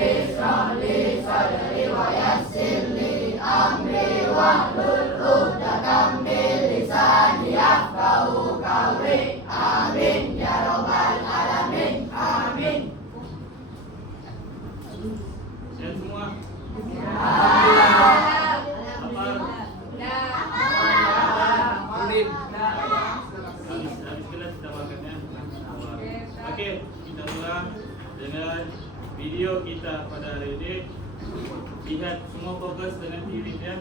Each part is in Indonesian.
اشرح لي صدري ويسر لي أمري واحلل عقدة من لساني يفقهوا قولي آمين يا رب العالمين آمين. Siap semua? Habis kelas kita makannya. Oke, kita ulang dengan video kita pada hari ini. Lihat semua fokus dengan dirinya.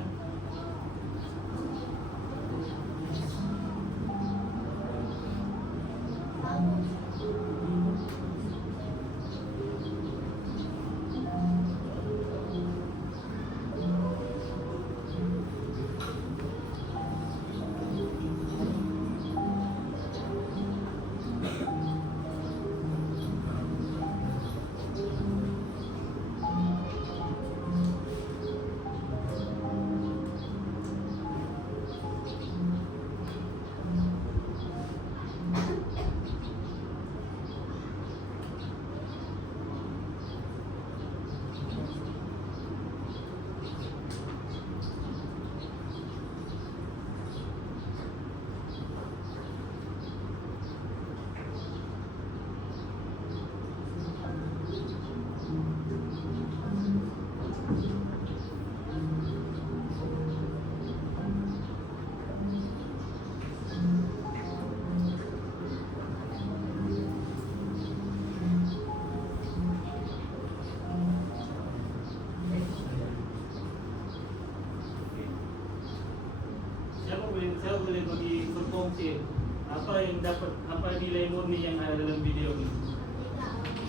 Siapa boleh bagi berkongsi apa yang dapat, apa nilai murni yang ada dalam video ini?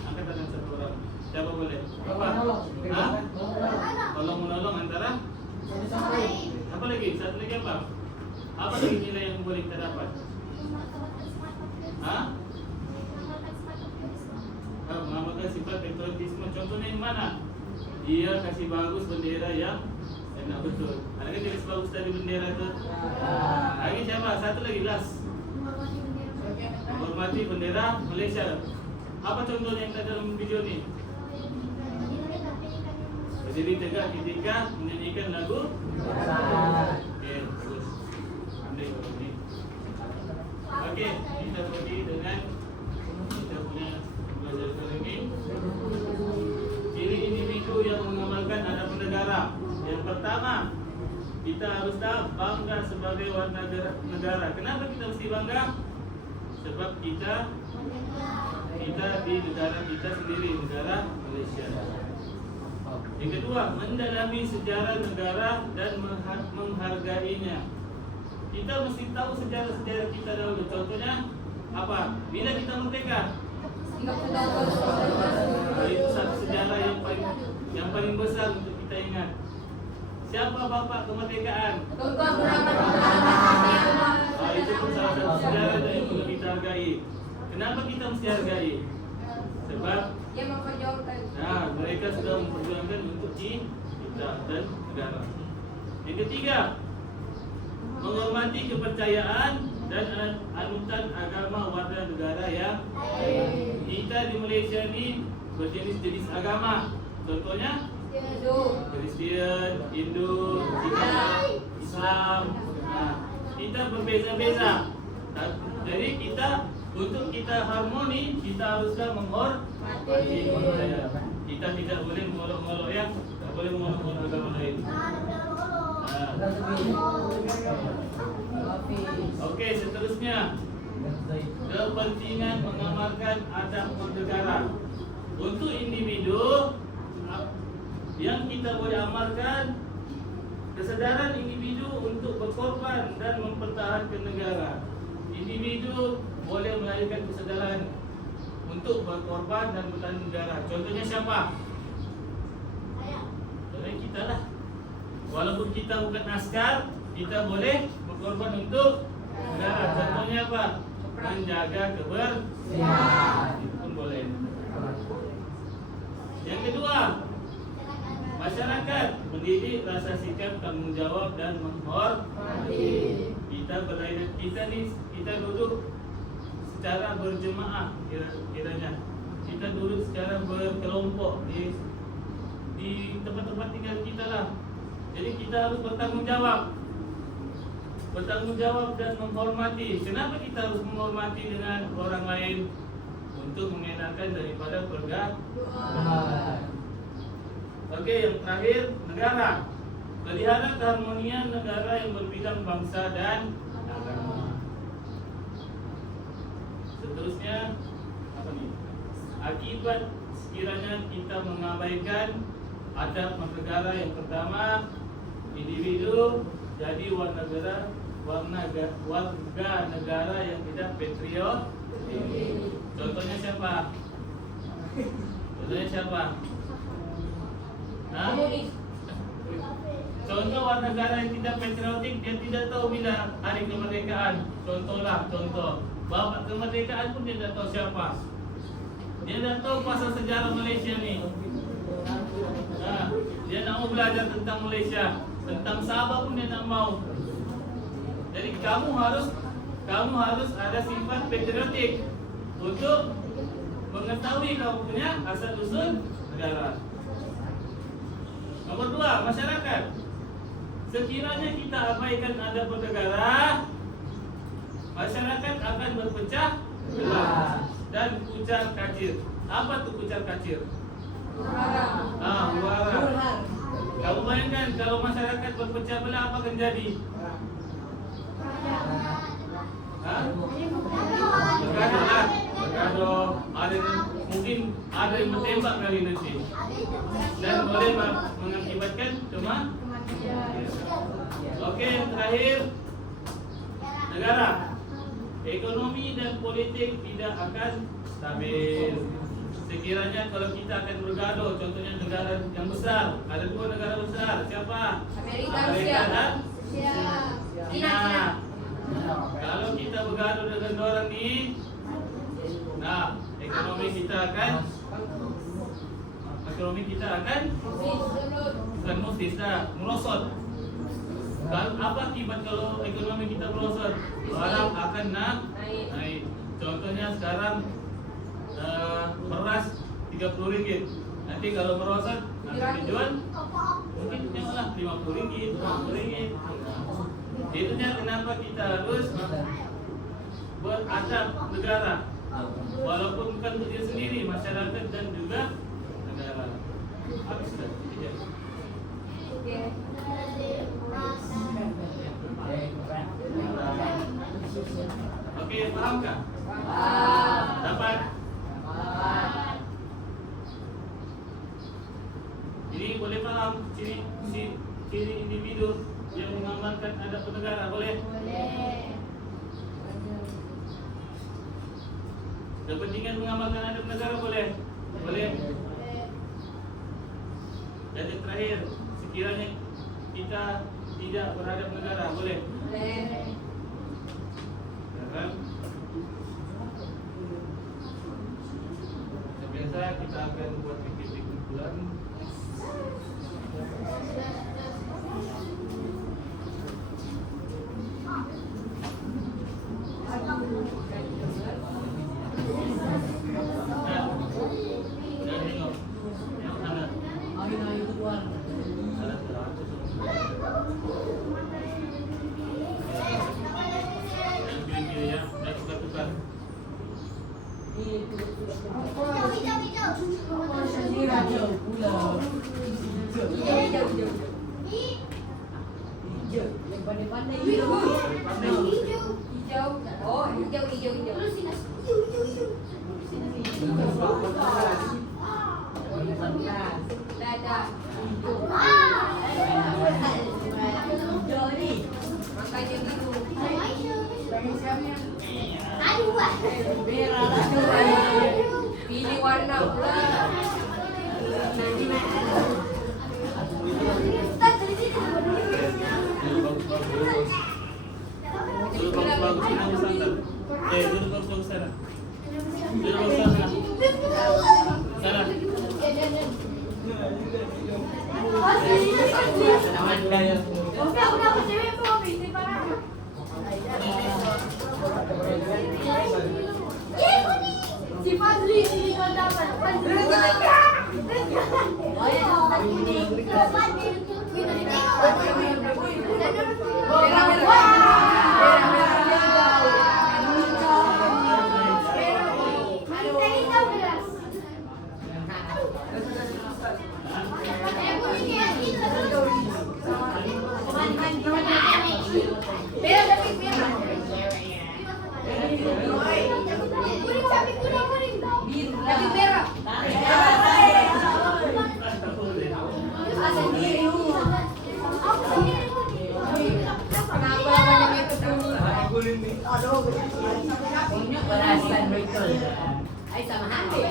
Angkat tangan satu orang. Siapa boleh? Apa? Hah? Tolong menolong antara? Apa lagi? Satu lagi apa? Apa lagi nilai yang boleh kita dapat? Hah? Mengamalkan sifat patriotisme. Contohnya yang mana? Dia kasih bagus bendera yang enak betul. Ada kan jenis bagus tadi bendera itu? Lagi siapa? Satu lagi last. Menghormati bendera Malaysia. Apa contohnya yang ada dalam video ini? Berdiri tegak ketika menyanyikan lagu. Oke, bagus. Ambil ini. Oke, kita pergi dengan kita punya belajar kali ini. Ciri individu yang mengamalkan adab negara. Yang pertama, kita harus tahu bangga sebagai warga negara. Kenapa kita mesti bangga? Sebab kita di negara kita sendiri, negara Malaysia. Yang kedua, mendalami sejarah negara dan menghargainya. Kita mesti tahu sejarah-sejarah kita dahulu. Contohnya apa? Bila kita merdeka, itu satu sejarah yang paling besar untuk kita ingat. Siapa bapak kemerdekaan? Itu pun salah satu sejarah yang perlu kita hargai. Kenapa kita mesti hargai? Sebab mereka sudah memperjuangkan untuk kita dan negara. Yang ketiga, menghormati kepercayaan dan anutan agama warga negara yang lain. Kita di Malaysia ini berjenis-jenis agama. Contohnya Kristian, Hindu, Islam. Nah, kita berbeza-beza. Jadi untuk kita harmoni, kita haruslah menghormati. Kita tidak boleh mengolok-olok yang, tidak boleh mengolok-olok agama lain. Oke, seterusnya kepentingan mengamalkan adab bernegara. Untuk individu yang kita boleh amalkan, kesadaran individu untuk berkorban dan mempertahankan negara. Individu boleh melahirkan kesadaran untuk berkorban dan bertahan negara. Contohnya siapa? Contohnya kita lah. Walaupun kita bukan askar, kita boleh berkorban untuk negara. Contohnya apa? Menjaga kebersihan. Itu pun boleh. Yang kedua, masyarakat mendidik rasa sikap tanggung jawab dan menghormati. Kita duduk secara berjemaah kiranya. Kita duduk secara berkelompok di di tempat-tempat tinggal kita lah. Jadi kita harus bertanggung jawab dan menghormati. Kenapa kita harus menghormati dengan orang lain? Untuk mengenakan daripada pergaulan. Oke, yang terakhir, negara. Pelihara keharmonian negara yang berbidang bangsa dan agama. Seterusnya, apa nih? Akibat sekiranya kita mengabaikan adab bernegara, yang pertama, individu jadi warga negara yang tidak patriot. Contohnya siapa? Hah? Contoh warga negara yang tidak patriotik, dia tidak tahu bila hari kemerdekaan. Contoh. Bapak kemerdekaan pun dia tidak tahu siapa. Dia tidak tahu pasal sejarah Malaysia ni. Nah, dia nak mau belajar tentang Malaysia, tentang Sabah pun dia tak mau. Jadi kamu harus ada sifat patriotik untuk mengetahui kamu punya asal usul negara. Nomor 2, masyarakat. Sekiranya kita abaikan adab bernegara, masyarakat akan berpecah belah dan kucar kacir. Apa tuh kucar kacir? Hura. Kamu bayangkan kalau masyarakat berpecah belah, apa akan jadi? Bergaduh. Mungkin ada yang bertembak kali nanti, dan boleh mengakibatkan kematian. Oke, yang terakhir, negara. Ekonomi dan politik tidak akan stabil. Sekiranya kalau kita akan bergaduh, contohnya negara yang besar, ada 2 negara besar, siapa? Amerika dan China. Kalau kita bergaduh dengan orang ini, nah, ekonomi kita akan bukan merosot. Dan apa akibat kalau ekonomi kita merosot? Barang akan naik. Contohnya sekarang beras RM30. Nanti kalau merosot akan dijual mungkin malah RM50, RM60. Itunya kenapa kita harus beradab negara, walaupun bukan untuk diri sendiri, masyarakat dan juga negara. Habis sudah. Oke, pahamkah? Dapat? Ini boleh paham ciri individu yang mengamalkan adab bernegara, boleh? Kepentingan mengamalkan adab negara, boleh? Dan yang terakhir, sekiranya kita tidak beradab negara, boleh? Kan? Biasa kita akan buat titik kumpulan. Pilih warna pula. Duduk sana. Si Fadli ini kau dapat. Ay, samahan din.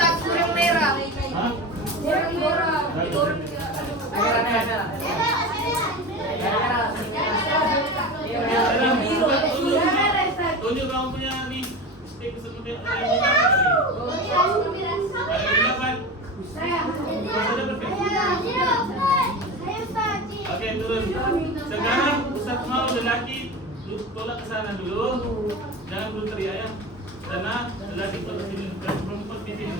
Tak kurang merah. Hah? Kurang merah. Tunjuk kamu punya nih stick seperti ada delapan. Oke, turun. Sekarang Ustaz mau lelaki tolak ke sana dulu. Jangan dulu teriak ya. Sana lelaki tolak sini dan perempuan di sini.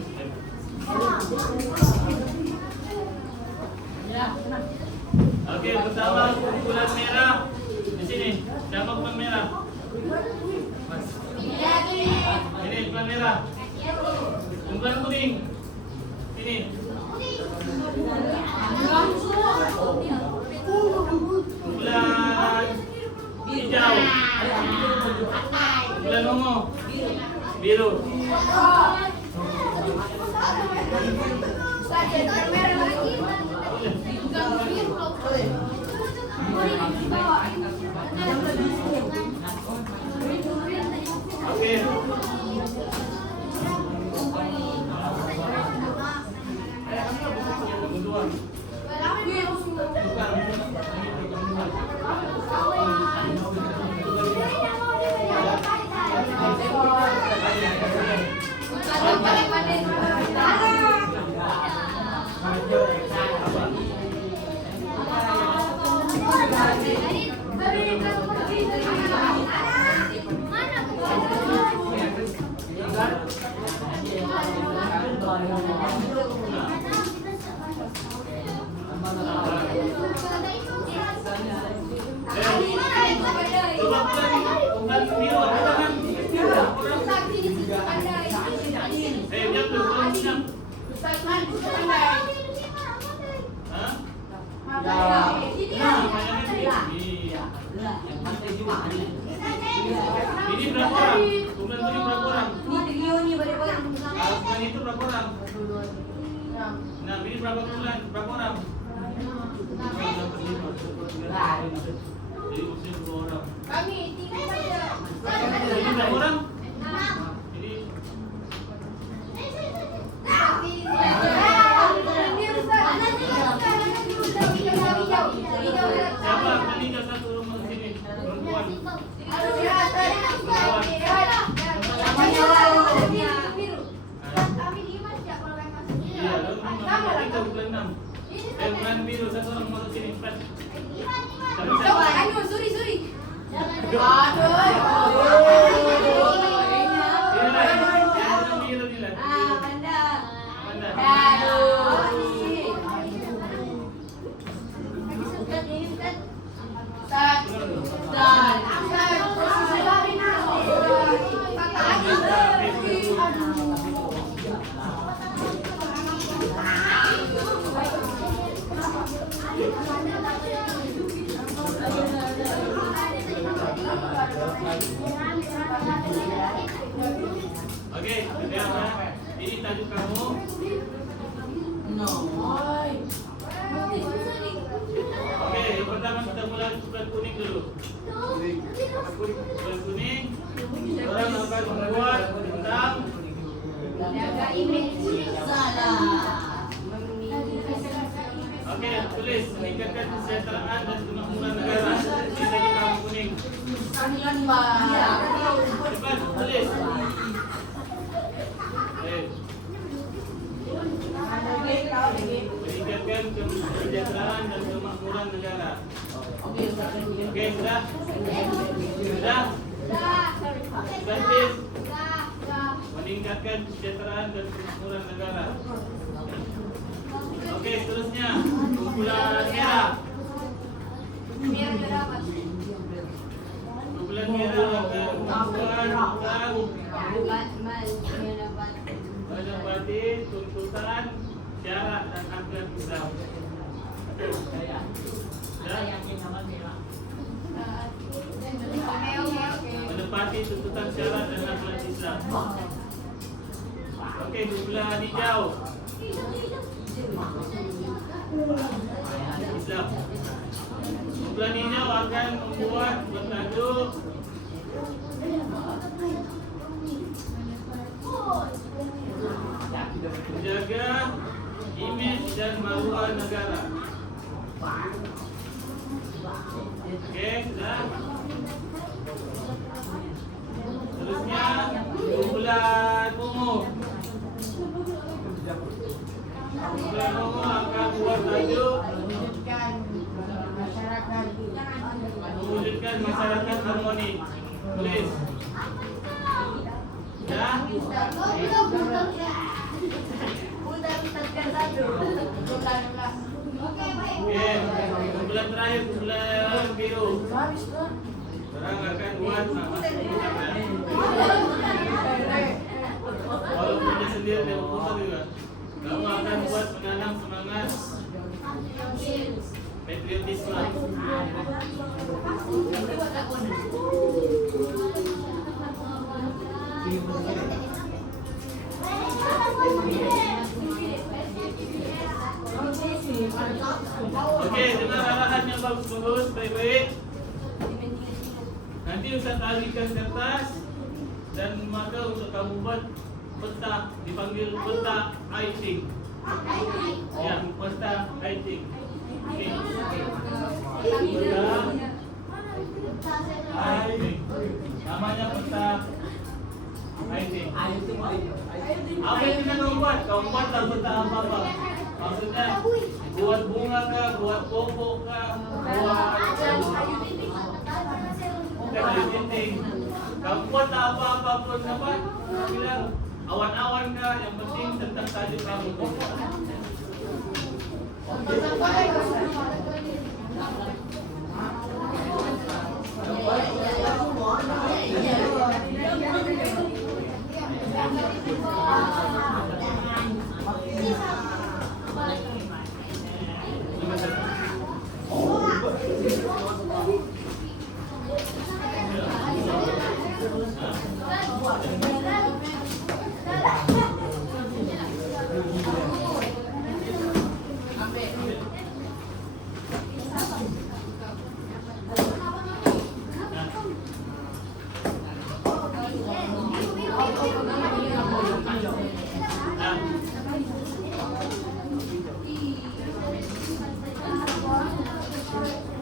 Oke, pertama kumpulan merah di sini. Siapa kumpulan merah? Ini kumpulan merah. Kumpulan kuning. Ini. Kumpulan hijau. Kumpulan ungu. Biru. Oke. Ini berapa orang? Kumpulan kuning berapa orang? Kumpulan itu berapa orang? Nah, ini berapa kumpulan? Berapa orang? Jadi maksudnya 2 orang. Kami 3 saja. Ini berapa orang? Ini siapa? Ini satu rumah sini. Perempuan. Iya, lalu bulan 6. Bulan biru satu orang masuk sini cepat. Suri. Oke, ini tajuk kamu. Oke, yang pertama kita mulai bulan kuning dulu. Bulan kuning. Orang akan membuat tentang Oke, tulis meningkatkan kesejahteraan dan kemakmuran negara. Ini tajuk kamu kuning. Cepat, tulis. Meningkatkan kesejahteraan dan kemakmuran negara. Oke, sudah? Sudah? Bagus. Meningkatkan kesejahteraan dan kemakmuran negara. Oke, seterusnya kumpulan merah. Kumpulan merah akan menepati tuntutan syarat dan akhlak Islam. Menepati tuntutan syarat dan akhlak Islam. Oke, kumpulan hijau. Islam. Kumpulan hijau akan membuat bertajuk menjaga image dan maruah negara. Oke, sudah. Seterusnya kumpulan ungu. Kumpulan ungu akan buat tajuk mewujudkan masyarakat harmoni. Tulis. Ya. Oke, kumpulan terakhir, kumpulan biru. Sekarang akan buat nama walaupun dia sendiri dan pusat juga. Kamu akan buat menanam semangat patriotisme. Oke, dengar arahannya bagus-bagus, baik-baik. Nanti Ustaz alihkan kertas dan maka untuk kamu buat peta, dipanggil peta writing. Ya, peta writing. Oke. Peta writing. Namanya peta writing. Apa yang kita mau buat? Kamu buatlah peta apa-apa. Maksudnya buat bunga kah, buat pokok kah, buat kayu titik. Kamu buat apa-apa pun apa? Bilang awan-awan kah, yang penting tentang tajuk kamu.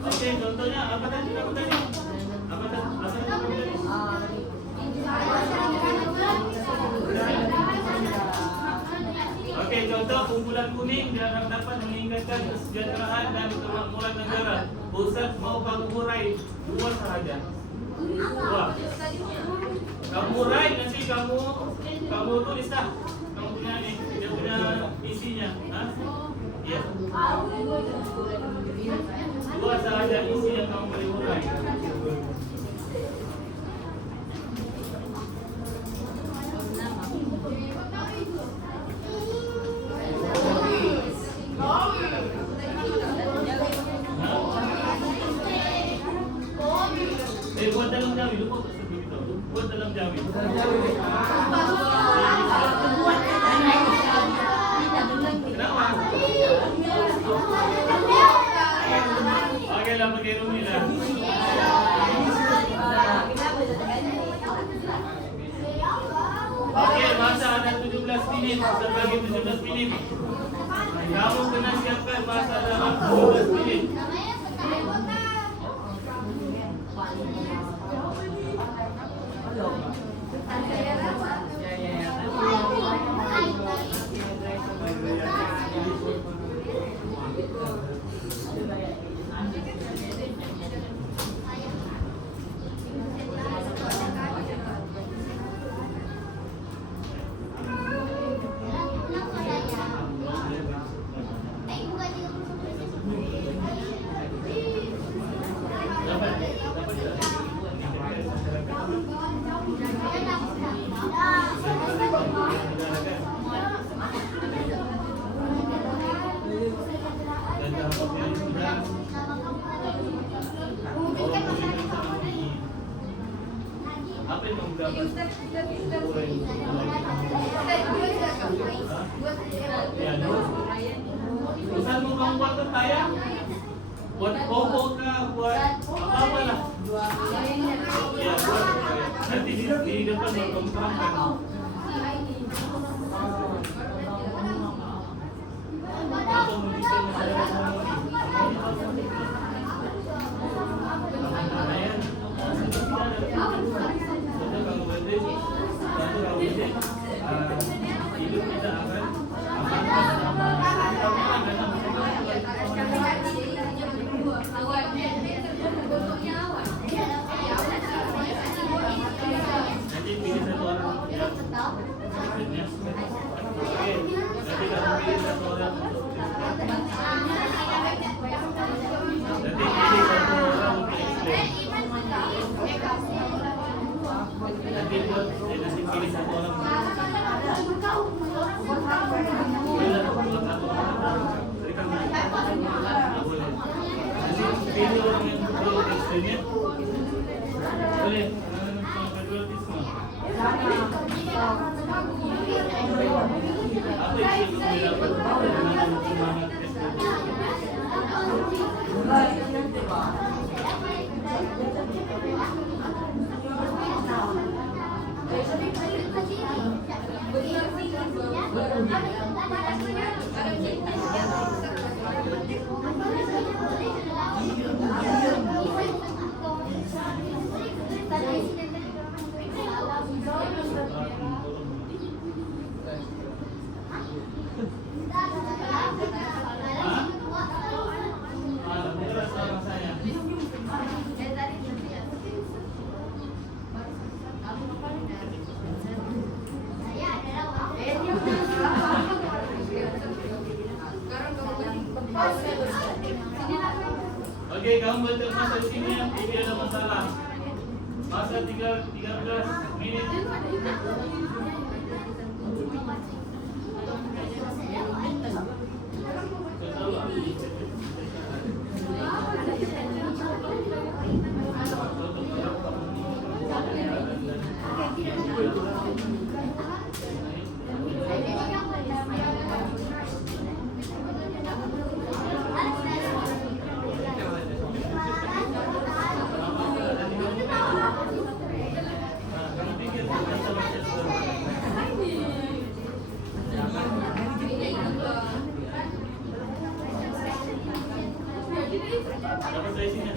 Oke, contohnya apa tadi? Apa tadi? Apa tadi? Oke, contoh kumpulan kuning diharap dapat meningkatkan kesejahteraan dan kemakmuran negara. Ustaz mau kamu urai dua sahaja. Dua. Kamu urai nanti kamu tulislah. Kamu punya nih, dia punya isinya. Hah? Iya. Dua sahaja isi yang kamu boleh urai. Buat dalam jawi, lupa begitu. Buat dalam jawi. Kenapa? Oke lah, pakai rumi lah. Oke, masa ada 17 menit. Sebagai 17 menit, kamu kena siapkan masa dalam 17 menit. natin kung dapat Ustaz, Ustaz. kukurin. Ustaz, buat silakan. Buat Yan. Saan mo bang buat tayo? Buat bobo ka, buat apa lah. Ya, buat nanti di depan berkompram. Hidup kita akan nanti pilih satu orang yang berikutnya. Oke, nanti kamu pilih satu orang untuk nanti pilih satu orang untuk explain. Nanti buat nanti pilih satu orang. Pilih satu orang. Berikan nggak boleh. Nanti pilih orang yang betul explainnya. Boleh. Apa yang dilakukan dengan semangat Oke, kamu betul masa di sini ya, tidak ada masalah. Masa 13 menit. Dapat saya sini.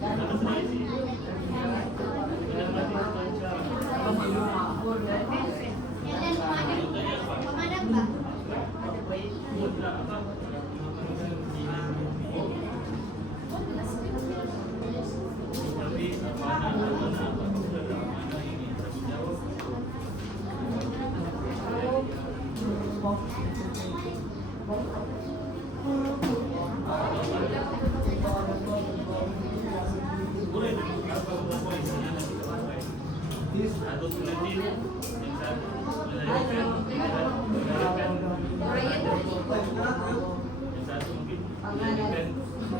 Dapat saya sini. Boleh apa isinya nanti kita pakai. Atau nanti yang satu melahirkan yang satu mungkin melahirkan orang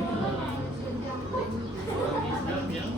Islam yang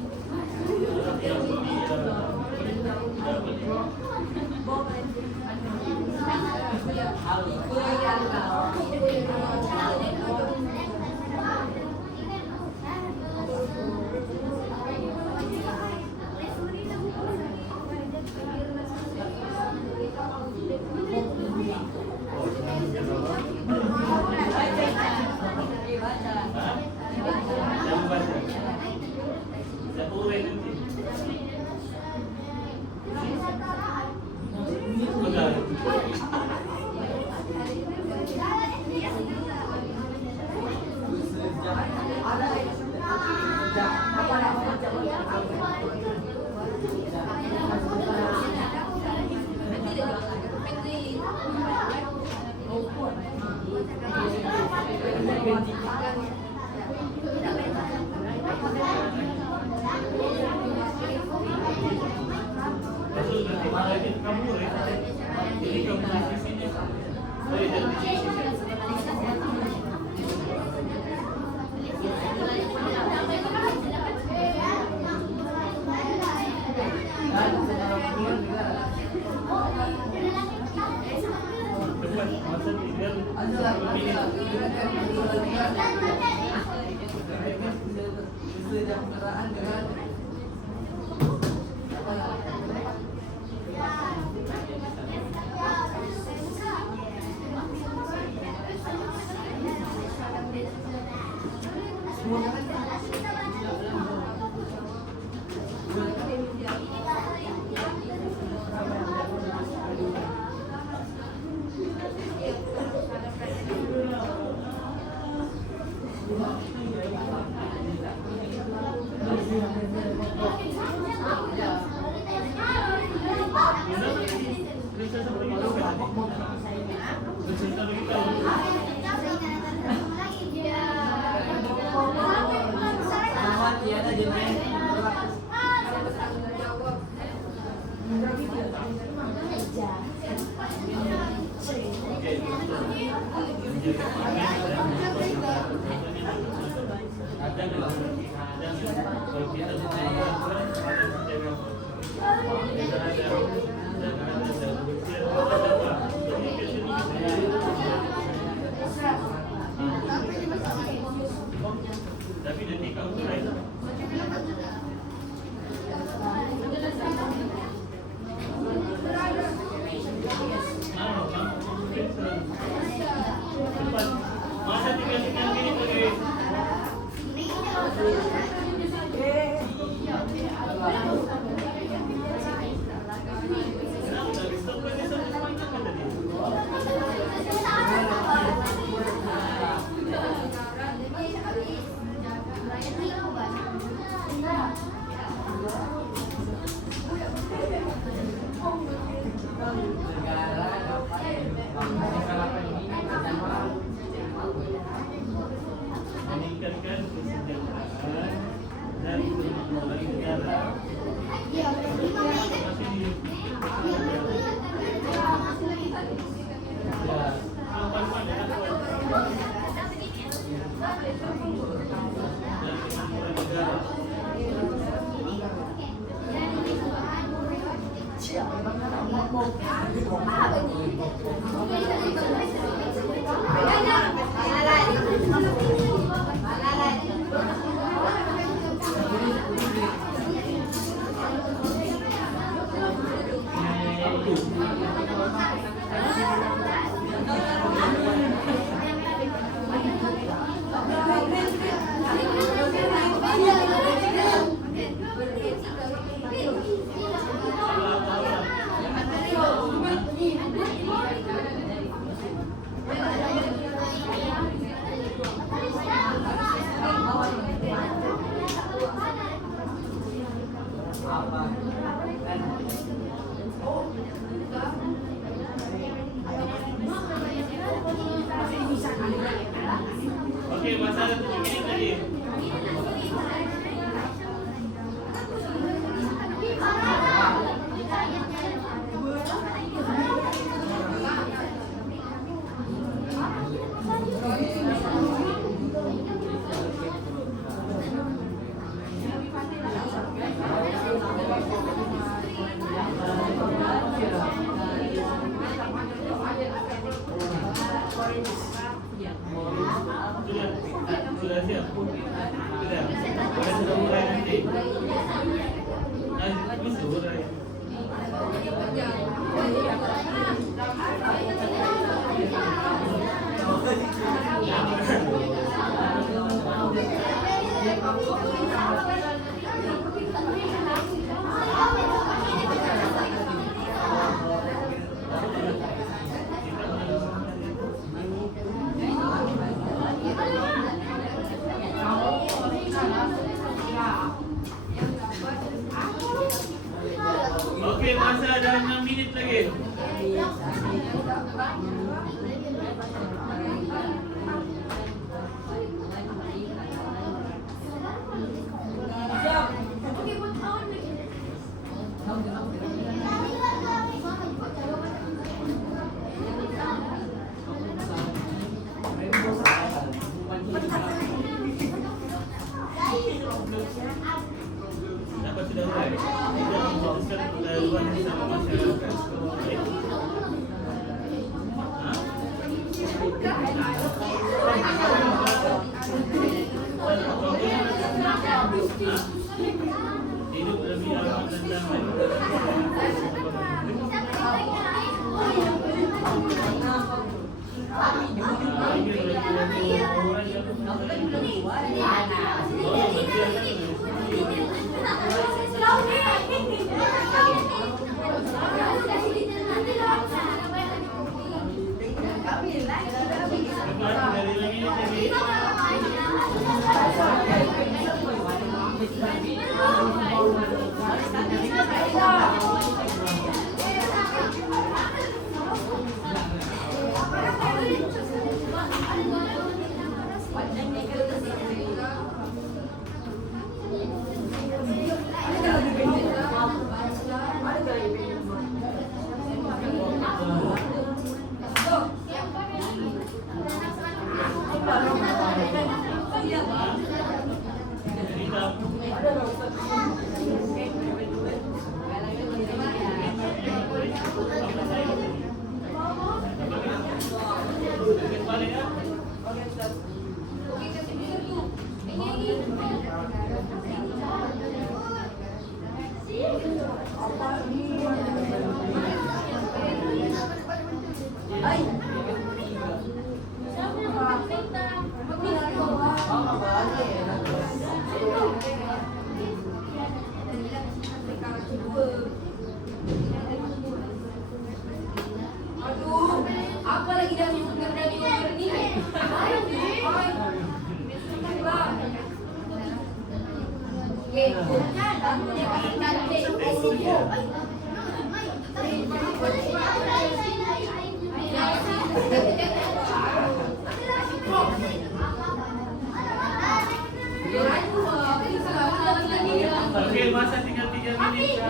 Selamat ya tadi main. Tapi nanti kamu mulai. Masa 3 menit lagi. Meningkatkan kesejahteraan dari berbagai negara. Oke, masa 7 menit tadi. Sudah siap? Sudah. Boleh sudah mulai nanti. Ini sudah. Oke, masa ada 6 menit lagi. Dapat sudah mulai. Tidak memutuskan pendahuluan bersama masyarakat. Hidup lebih aman dan damai. Aduh, apa lagi dari ini? Oke, masa tinggal 3 menit.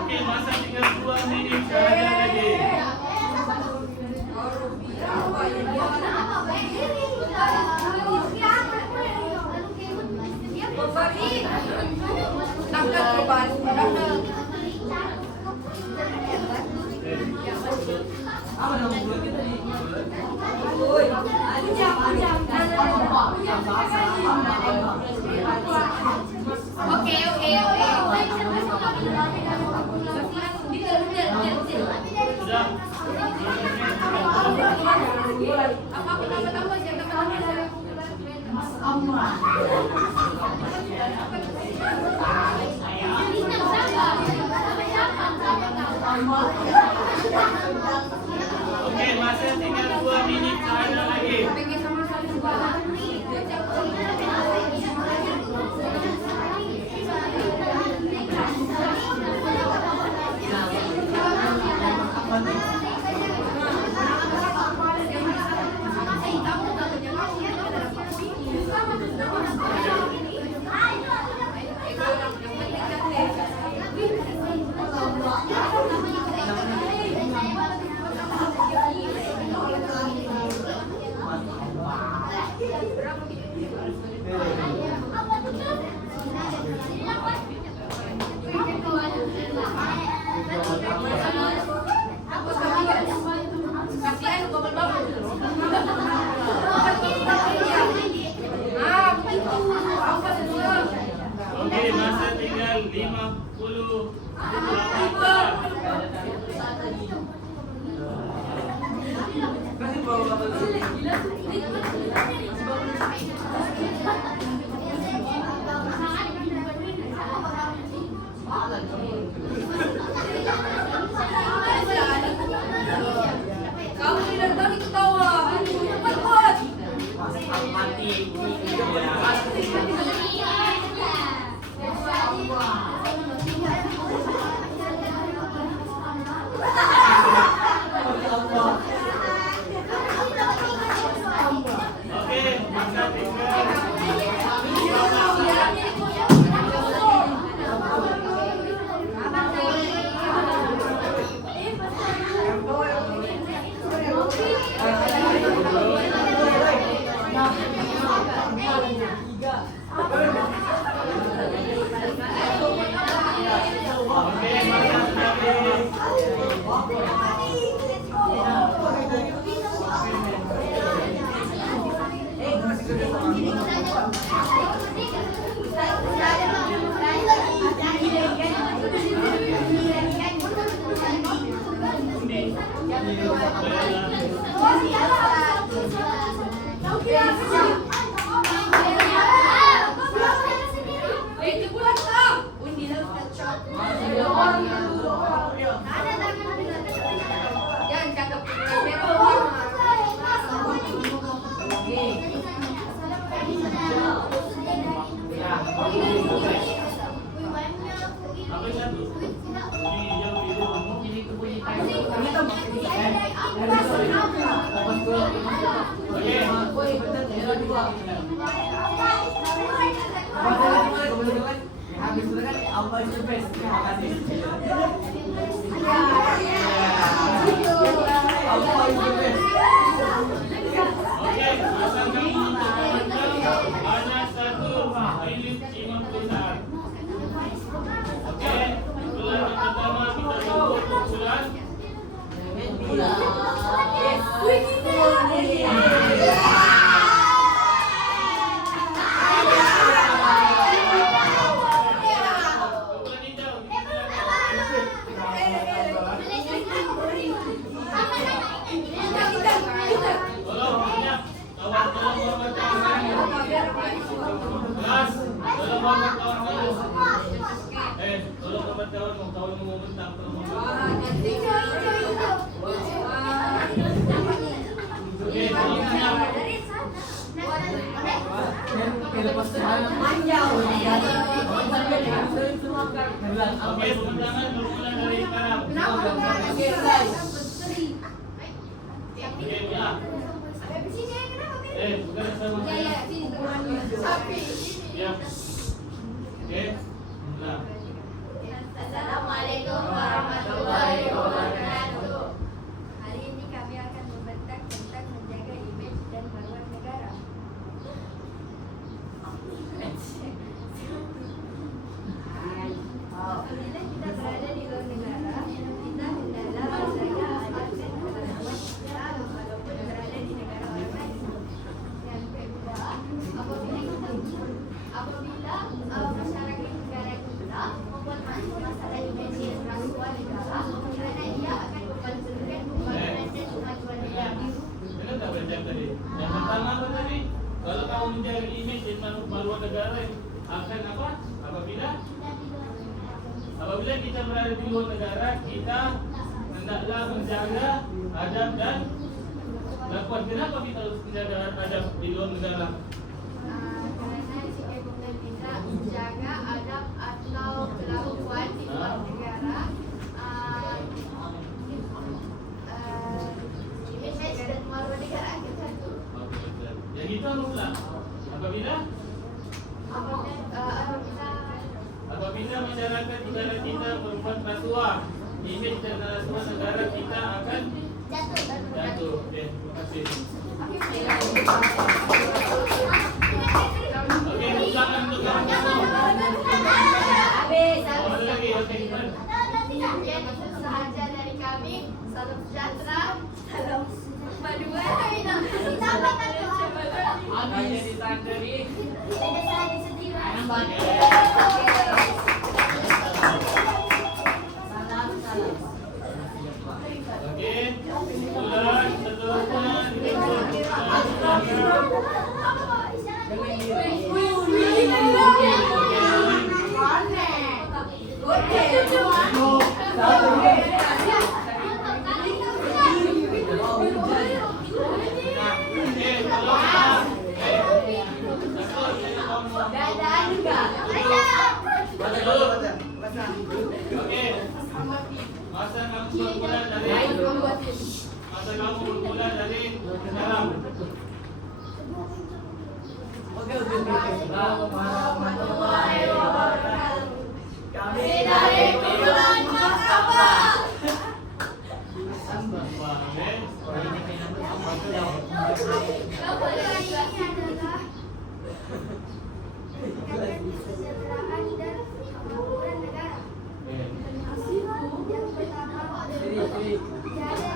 Oke, masa tinggal 2 menit saja lagi. Oke. Sudah. Oke, masih tinggal 2 menit saja lagi. Oke, maka tinggal Habis itu kan Allah is the best. Terima kasih. Allah is the best. Oke, masa kamu ada satu ini perusahaan. Oke, bulan yang pertama kita tunggu kumpulan. Tolong kawan-kawan mau tahu yang mau mentang Oke, pemenangan bermula dari sekarang. Oke, ya. Bukan sama saya. Ya. Oke. Nah. Assalamualaikum warahmatullahi wabarakatuh. Hari ini kami akan membentang tentang menjaga image dan maruah negara. Apabila kita berada di luar negara, kita hendaklah menjaga adab dan kelakuan kita walaupun berada di negara orang lain. Yang kedua, apabila masyarakat negara kita membuat masalah image dan maruah negara, kerana ia akan membantukan pembangunan dan kemajuan negara. Benar tak baca tadi? Yang pertama apa tadi? Kalau kamu menjaga image dan maruah negara akan apa? Apabila kita berada di luar negara, kita hendaklah menjaga adab dan kelakuan. Kenapa kita harus menjaga adab di luar negara? Karena jika kita menjaga adab atau kelakuan di luar negara, image dan maruah negara akan jatuh. Yang itu haruslah apabila masyarakat negara kita berbuat rasuah, image dan rasuah negara kita akan jatuh. Oke, terima kasih. Oke, ulangan untuk kawan-kawan. Ada lagi, oke. Jadi itu sahaja dari kami. Salam sejahtera, salam kemajuan. Hanya ditandai. Oke, bulan seterusnya warahmatullahi wabarakatuh. Kami dari kumpulan Mahkamah. Kesejahteraan dan kemakmuran negara. Yang pertama, tiada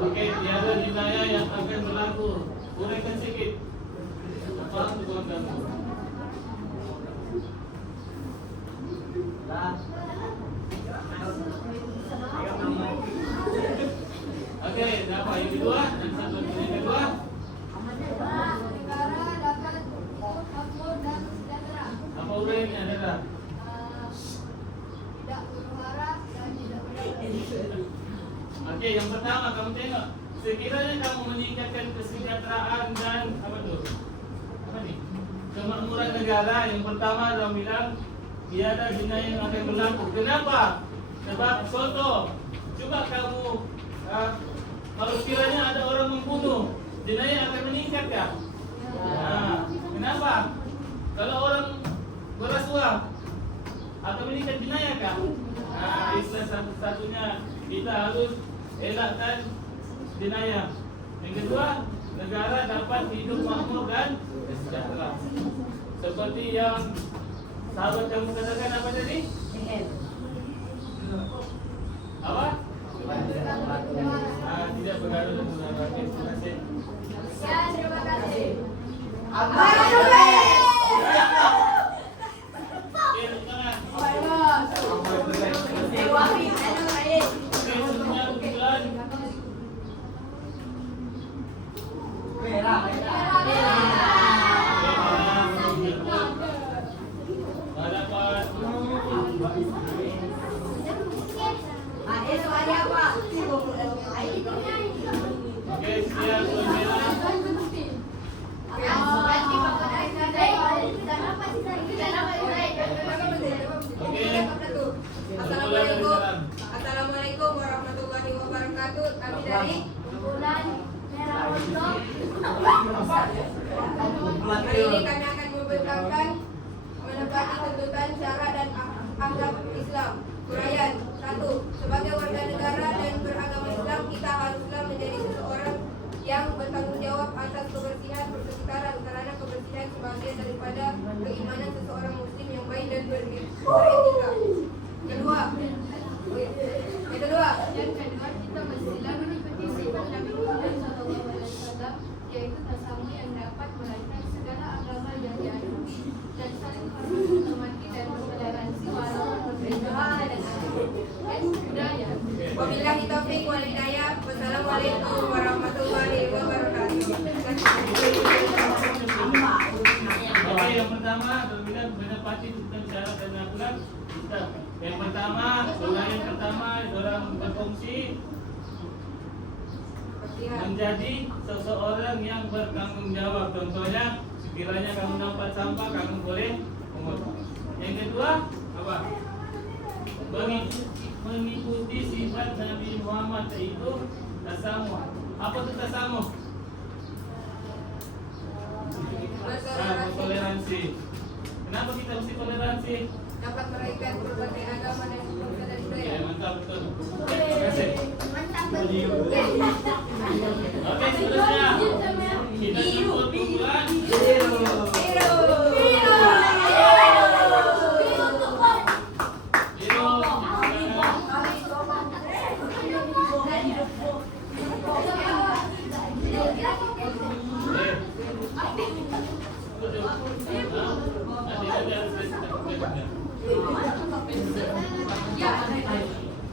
Oke, tiada wilayah yang akan berlaku. Uraikan sedikit. Apa tujuan kamu? Oke, apa yang kedua? Yang satu yang kedua. negara dapat makmur dan sejahtera. Apa uraiannya adalah? Tidak berhara dan tidak berdagang. Oke, yang pertama kamu tengok. Sekiranya kamu meningkatkan kesejahteraan dan apa tuh? Apa nih? Kemakmuran negara. Yang pertama dalam bilang tiada zina yang akan berlaku. Kenapa? Sebab contoh, coba kamu kalau sekiranya ada orang membunuh, jenayah akan meningkat kah? Nah, kenapa? Kalau orang berasuah akan meningkat jenayah kah? Nah, istilah satu-satunya kita harus elakkan jenayah. Yang kedua, negara dapat hidup makmur dan sejahtera. Seperti yang sahabat kamu katakan apa tadi? Apa? Tidak bergaduh dan bergaduh. Terima kasih. Ya, terima kasih. Apa? Oke, tangan. Oke, semuanya kebetulan. Hadapan. Oke, siap, bermerah. Assalamualaikum warahmatullahi wabarakatuh. Kami dari Bulan merah untuk hari ini kami akan membentangkan menepati tuntutan syarat dan akhlak Islam. Uraian 1. Sebagai warga negara dan beragama Islam, kita haruslah menjadi seseorang yang bertanggung jawab atas kebersihan bersekitar karena kebersihan sebagian daripada keimanan seseorang muslim yang baik dan beretika. Yang kedua, kita mestilah mengikuti sifat Nabi Muhammad SAW, yaitu tasamu yang dapat meraihkan segala agama yang diakui dan saling hormat, menghormati dan bertoleransi walaupun berbeda dan budaya. Wabillahi taufiq wal hidayah. Wassalamualaikum warahmatullahi wabarakatuh. Oke, yang pertama terbilang menepati tuntutan syarat dan akhlak Islam. Yang pertama, yang pertama orang berfungsi menjadi seseorang yang bertanggung jawab. Contohnya, sekiranya kamu dapat sampah, kamu boleh pungut. Yang kedua, apa? Mengikuti sifat Nabi Muhammad, yaitu tasamuh. Apa itu tasamuh? Toleransi. Kenapa kita mesti toleransi? Dapat meraihkan berbagai agama dan bangsa dan budaya. Ya, mantap betul. Terima kasih. mantap betul. Oke, seterusnya kita jemput kumpulan.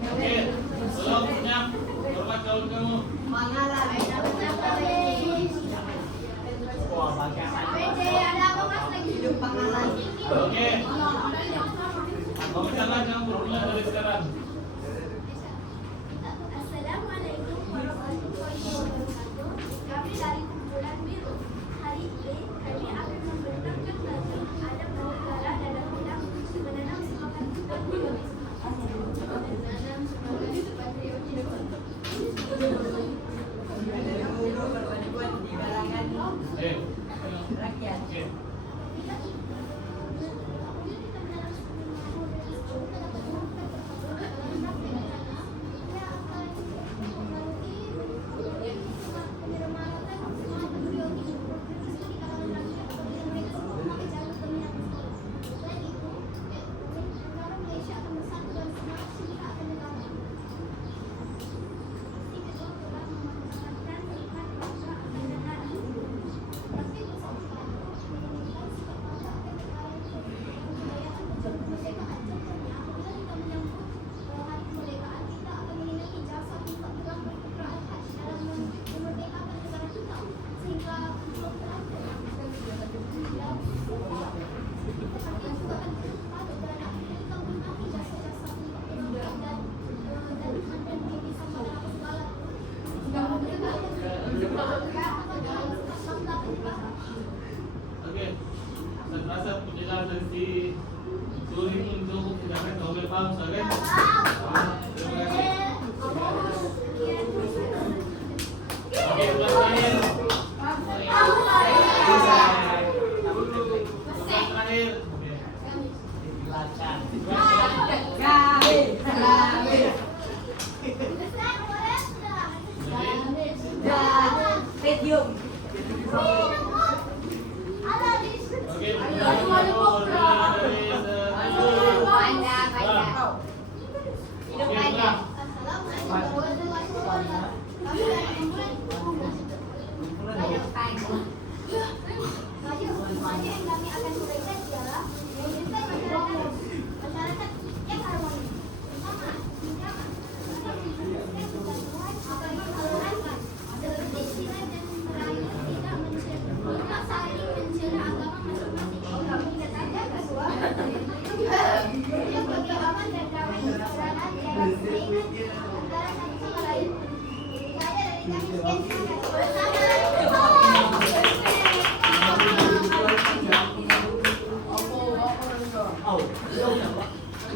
Oke, tolong senyap, hormat kawan kamu. Oke, mau jalan kamu berbulan dari sekarang. Assalamualaikum warahmatullahi wabarakatuh. Kami dari kumpulan biru. Hari ini kami akan membentangkan lagi adab bernegara dalam bidang menanam semangat patriotisme. Oke. Oke, rasa penjelasan si Suri untuk tindakan Tauhid paham sekali. Terima kasih. Oke, ulang terakhir. Ulang terakhir. Oke,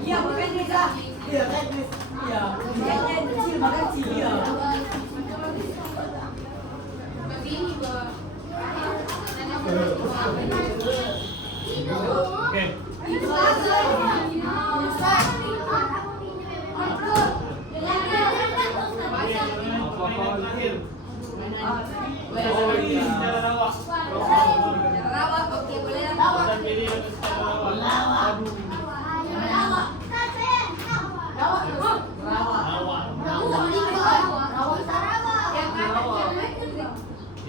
Iya, bukan Reza. Iya, kan? Iya. Jangan kecil makan iya. Oke. Terakhir. Secara rawak. Dan pilih yang secara rawak.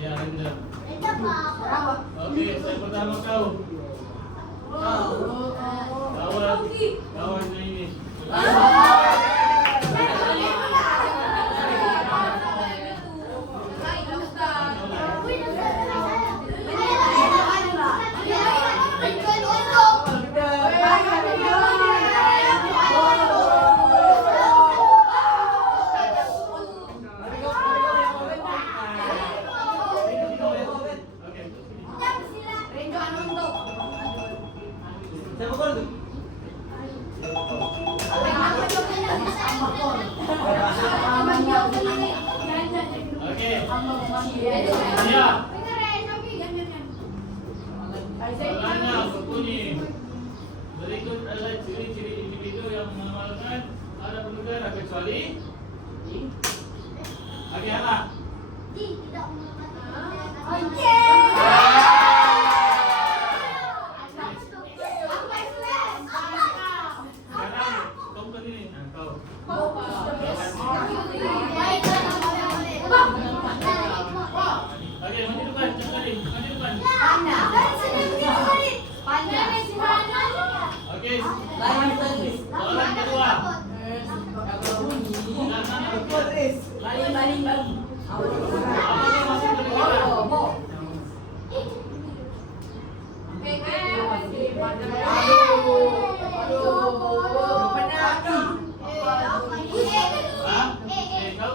Ya, Rendra. Oke, saya pertama kau. Kawan ini. Oke. Ya. Soalnya berbunyi. Berikut adalah ciri-ciri individu yang mengamalkan ada penegara kecuali bagi anak. Sekarang kau bukan ini, kau. Oke, maju depan, sekali, maju depan. Oke, soalan kedua. Baling bang. Apa yang masih penegara? Hah? Kau?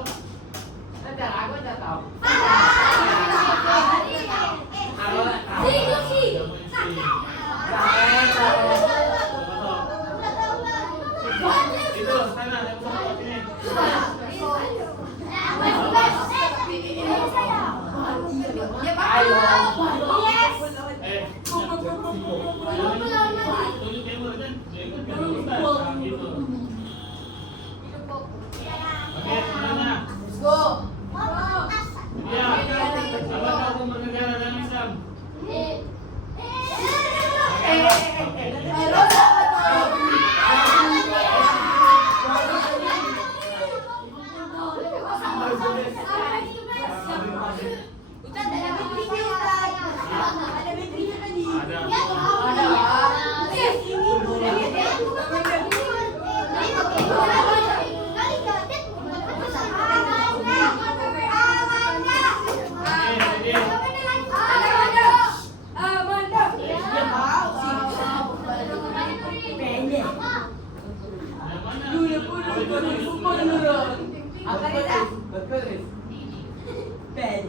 Itu sana yang sama sini. Ada baterainya tadi. Ada. Ada. Pendek. Yang mana? Apa itu? Betul. Pendek.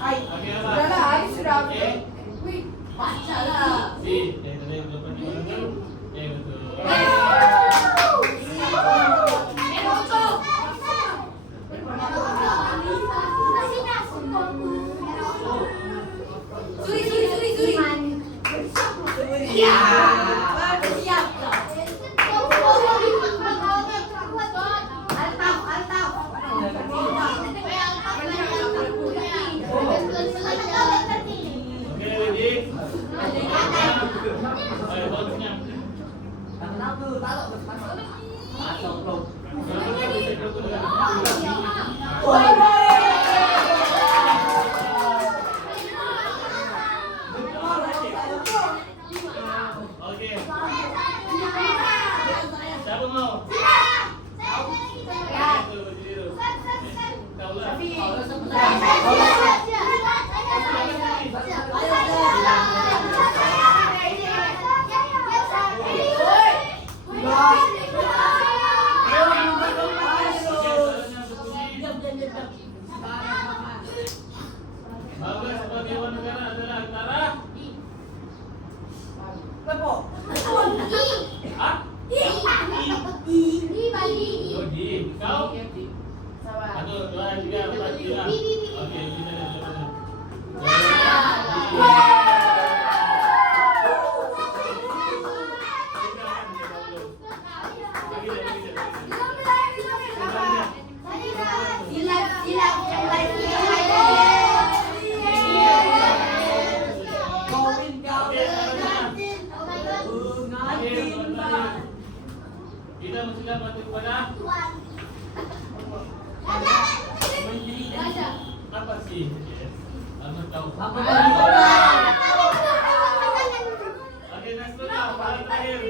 Hai. Oke, apa? Sudah lah, habis sudah. Eh, Wih, Baca lah. si. Tadi yang depan di mana kan? Betul. Ya. Siap. Oke, ready? Ayo, bonusnya. Tahu dulu, tahu. Masuk lo. Oke. Siapa mau? Betul, betul. Kau lah. Bangga sebagai warga negara adalah antara A, O, D. Kau? 1, 2, 3, 4, 5. Oke, kita lihat. Kita mesti patuh kepada apa sih? Anu tahu. Oke, next one. Paling terakhir.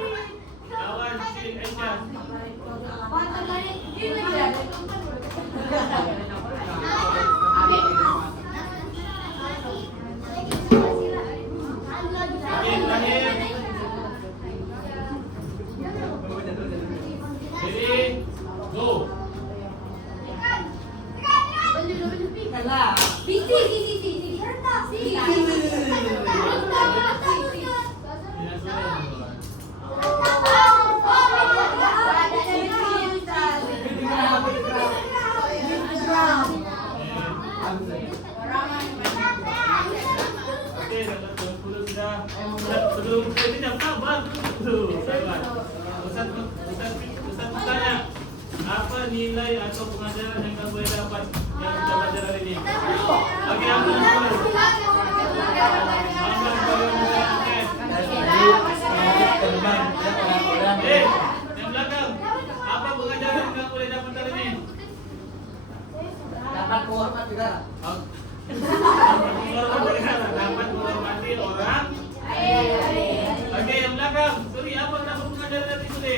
Lawan si Aisyah. Oke, terakhir. Ready? Go. Kalah. Oke, dapat 20 sudah. Sebelum ini jam sabar dulu. Sabar. Ustaz bertanya, apa nilai atau pengajaran yang kamu boleh dapat yang kita belajar hari ini? Oke, ambil dulu. Yang belakang, apa pengajaran yang kamu boleh dapat hari ini? Dapat kehormat juga. Dapat menghormati orang. Oke, yang belakang, sorry, apa nama pengajaran dari sini?